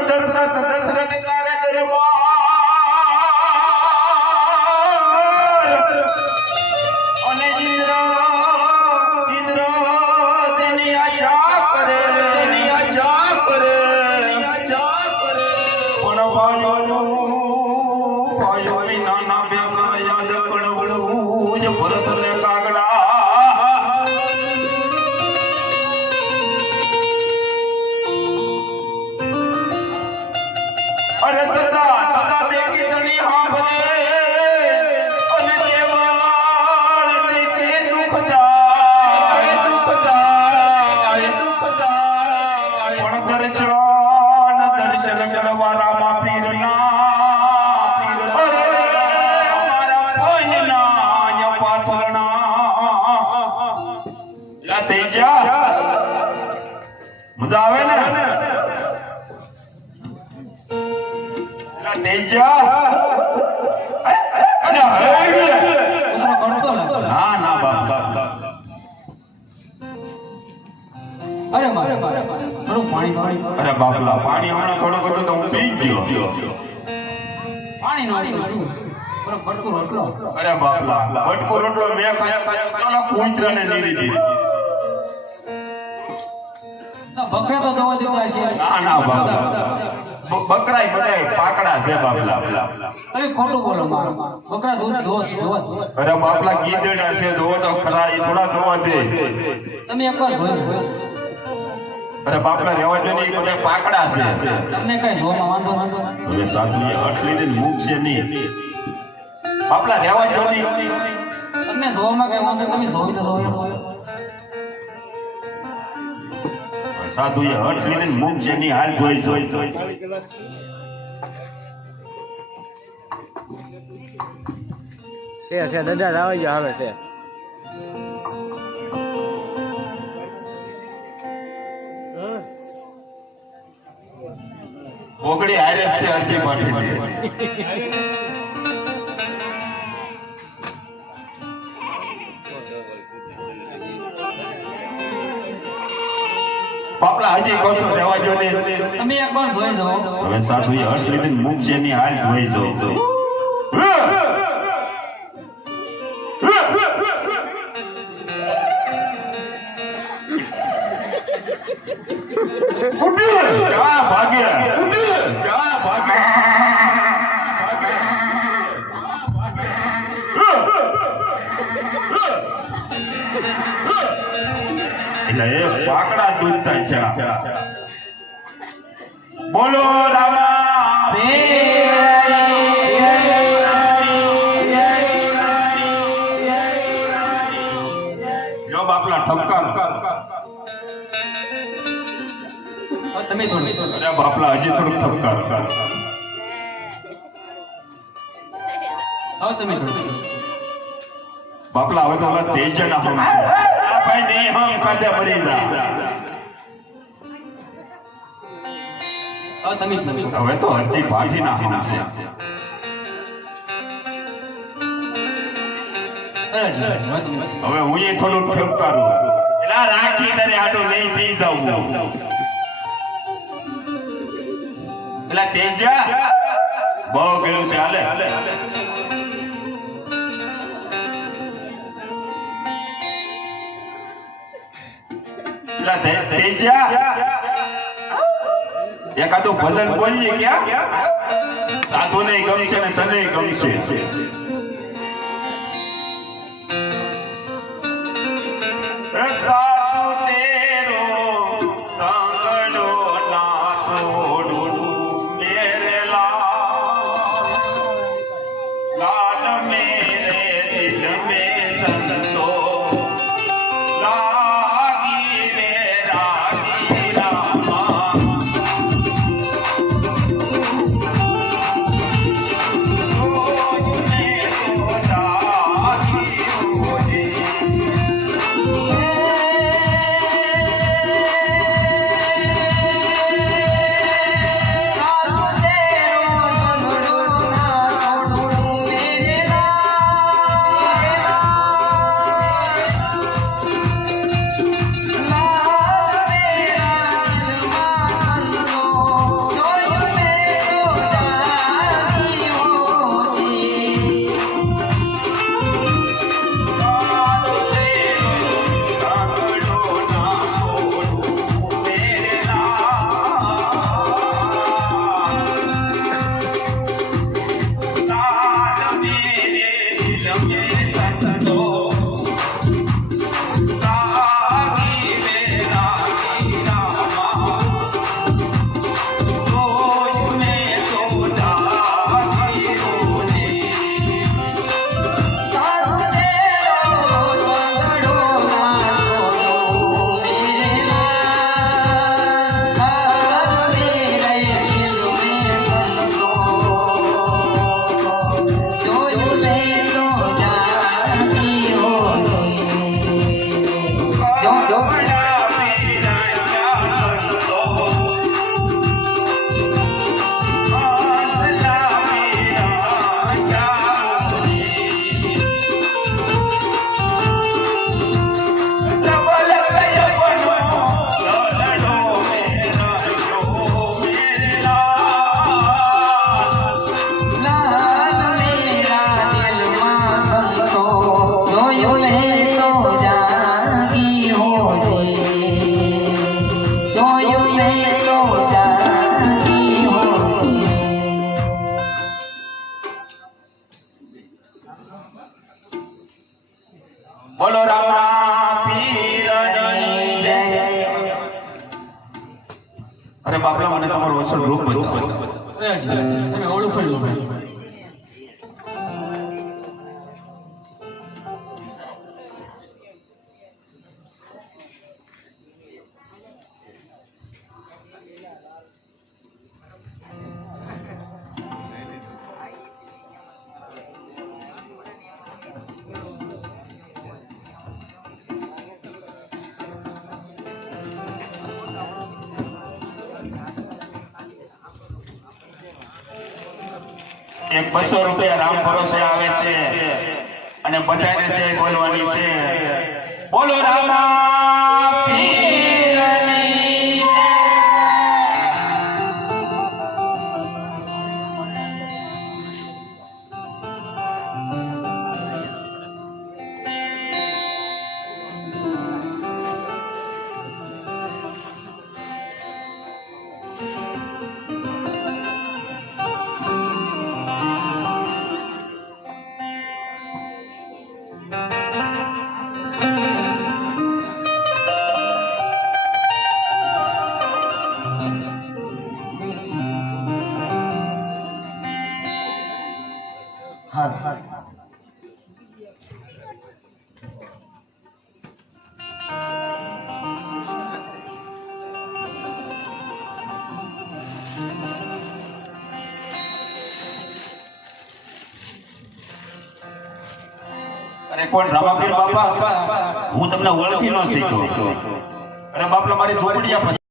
દશરથ તારે દરબાર અને ઇન્દ્ર તેની આશા કરે પણ ભાઈઓ નાના બેગા યાદ કણવું જ ભરત ને કાગડા અરે દાદા દેખી તણી હાંભરે અને દેવાળ દેખે દુઃખ જાય પણ દર્શન કરવા રામા પીરના અરે અમારા પૈણના પાથરના લા તેજા મજા આવે ને તેજા ના ના બાપ અરે મારે થોડું પાણી અરે બાપલા પાણી હમણાં થોડું હતું તો હું પી ગયો પાણી નો અરે બાપલા બટકો રોટલો મેં ખાયા ચાલો કૂતરાને નીરી દીધી બકરા તો દવા દેતા છે ના ના બાપલા બકરાય બધાય પાકડા છે બાપલા અરે ખોટું બોલો મારો બકરા દૂધ અરે બાપલા ગીદડા છે ધોવો તો ખરા એ થોડા ધોવા દે તમે એકવાર જોયો અરે બાપલા રેવા દે ને એ બધા પાકડા છે તમને કઈ જોવામાં વાંધો હવે સાધુએ હઠ લીધે મૂક છે નહીં બાપલા રેવા દો નહીં તમને જોવામાં કઈ વાંધો તમે જોઈ તો જોયો સાધુએ હઠ લીધે મૂક છે નહીં હાલ જોઈ છે દાદા આવી જાવ આવે છે ઓગળી હારે છે અરજી પાટી બાપલા હજી કોસો રહેવા જો ને તમે એકવાર જોઈ જાઓ હવે સાધુએ હઠ લીધે મૂક છે નહીં હાલ જોઈ જો પાકડા દૂધતા છે બોલો રામા જો બાપલા ઠપકાર તમે થોડું અરે બાપલા હજી થોડું ઠપકાર તમે થોડું બાપલા હવે તો ઓલા તેજના હમ ભાઈ નહીં હમ કાજે મરીના તમે હવે તો હરજી ભાટીના હમ છે હવે હું એ થોડું ઠપકારું એલા રાખી તારે આટો નહીં પી જાઉં એલા તેજા બહુ ગયું છે હાલે તેજા એકાદું ભજન બોલીએ ક્યાં સાધુ ને ગમશે ને તને ગમશે તમારું અસલ રૂપ બતાવો. અરે જી, તમે ઓળખો. એક 200 રૂપિયા રામ ભરોસે આવે છે અને બધાને જય બોલવાની છે. બોલો રામા પીરની જય. અરે કોણ રામાપીર બાપા? હું તમને ઓળખી ન શીખ્યો. અરે બાપલા મારી ઝૂંપડી